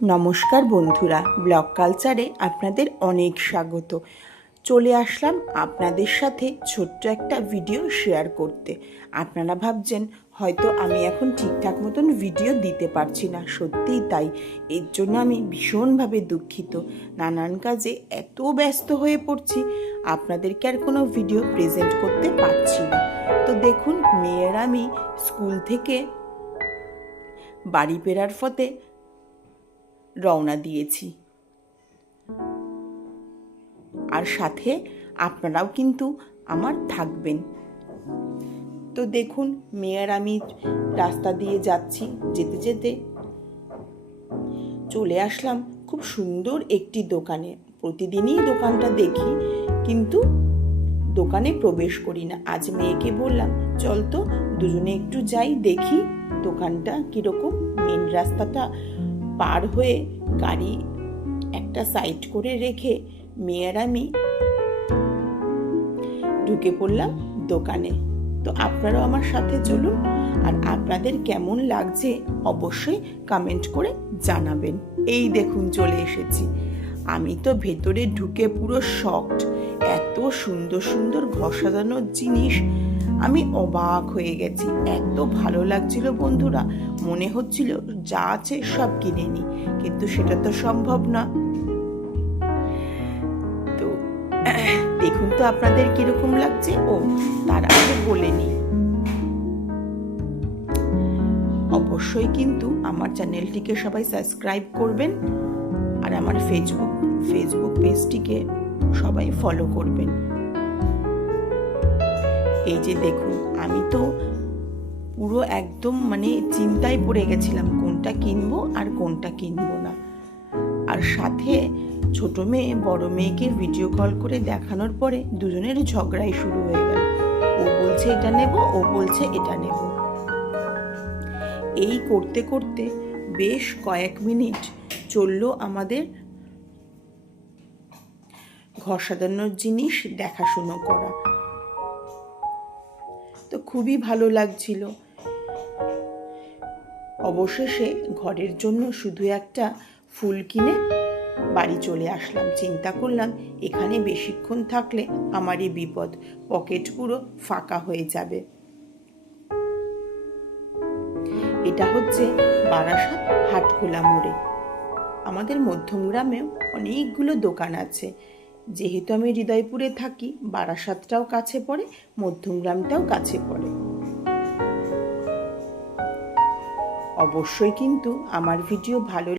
নমস্কার বন্ধুরা, ব্লগ কালচারে আপনাদের অনেক স্বাগত। চলে আসলাম আপনাদের সাথে ছোট্ট একটা ভিডিও শেয়ার করতে। আপনারা ভাবছেন হয়তো আমি এখন ঠিকঠাক মতন ভিডিও দিতে পারছি না, সত্যিই তাই। এর জন্য আমি ভীষণভাবে দুঃখিত। নানান কাজে এত ব্যস্ত হয়ে পড়ছি, আপনাদেরকে আর কোনো ভিডিও প্রেজেন্ট করতে পারছি না। তো দেখুন, মেয়ের আমি স্কুল থেকে বাড়ি ফেরার পথে রওনা দিয়েছি, আর সাথে আপনারাও কিন্তু আমার থাকবেন। তো দেখুন, মেয়ের আমি রাস্তা দিয়ে যাচ্ছি, যেতে যেতে চলে আসলাম খুব সুন্দর একটি দোকানে। প্রতিদিনই দোকানটা দেখি, কিন্তু দোকানে প্রবেশ করি না। আজ মেয়েকে বললাম, চল তো দুজনে একটু যাই, দেখি দোকানটা কিরকম। মেন রাস্তাটা পার হয়ে গাড়ি একটা সাইড করে রেখে মেয়ের আমি ঢুকে পড়লাম দোকানে। তো আপনারাও আমার সাথে চলুন, আর আপনাদের কেমন লাগছে অবশ্যই কমেন্ট করে জানাবেন। এই দেখুন, চলে এসেছি। আমি তো ভেতরে ঢুকে পুরো শকড। এত সুন্দর সুন্দর ঘর সাজানোর জিনিস, আমি অবাক হয়ে গেছি। এত ভালো লাগছিল বন্ধুরা, মনে হচ্ছিল যা আছে সব কিনে নিই, কিন্তু সেটা তো সম্ভব না। তো দেখুন তো আপনাদের কিরকম লাগছে। ও তার আগে বলে নিই, অবশ্যই কিন্তু আমার চ্যানেলটিকে সবাই সাবস্ক্রাইব করবেন, আর আমার ফেসবুক পেজটিকে সবাই ফলো করবেন। এই যে দেখুন, আমি তো পুরো একদম চিন্তায় পড়ে গেছিলাম কোনটা কিনবো আর কোনটা কিনবো না। আর সাথে ছোট মেয়ে বড় মেয়েকে ভিডিও কল করে দেখানোর পরে দুজনের ঝগড়াই শুরু হয়ে গেল। ও বলছে এটা নেব, ও বলছে এটা নেব। এই করতে করতে বেশ কয়েক মিনিট চললো আমাদের ঘর সাজানোর জিনিস দেখাশুনো করা। তো খুবই ভালো লাগছিল। অবশেষে ঘরের জন্য শুধু একটা ফুল কিনে বাড়ি চলে আসলাম। চিন্তা করলাম এখানে বেশিক্ষণ থাকলে আমারই বিপদ, পকেট পুরো ফাঁকা হয়ে যাবে। এটা হচ্ছে বারাসাত হাটখোলা মোড়ে। আমাদের মধ্যমগ্রামেও অনেকগুলো দোকান আছে। যেহেতু আমি হৃদয়পুরে থাকি, বারাসাতটাও কাছে পড়ে, মধ্যমগ্রামটাও কাছে পড়ে। অবশ্যই কিন্তু আমার ভিডিও ভালো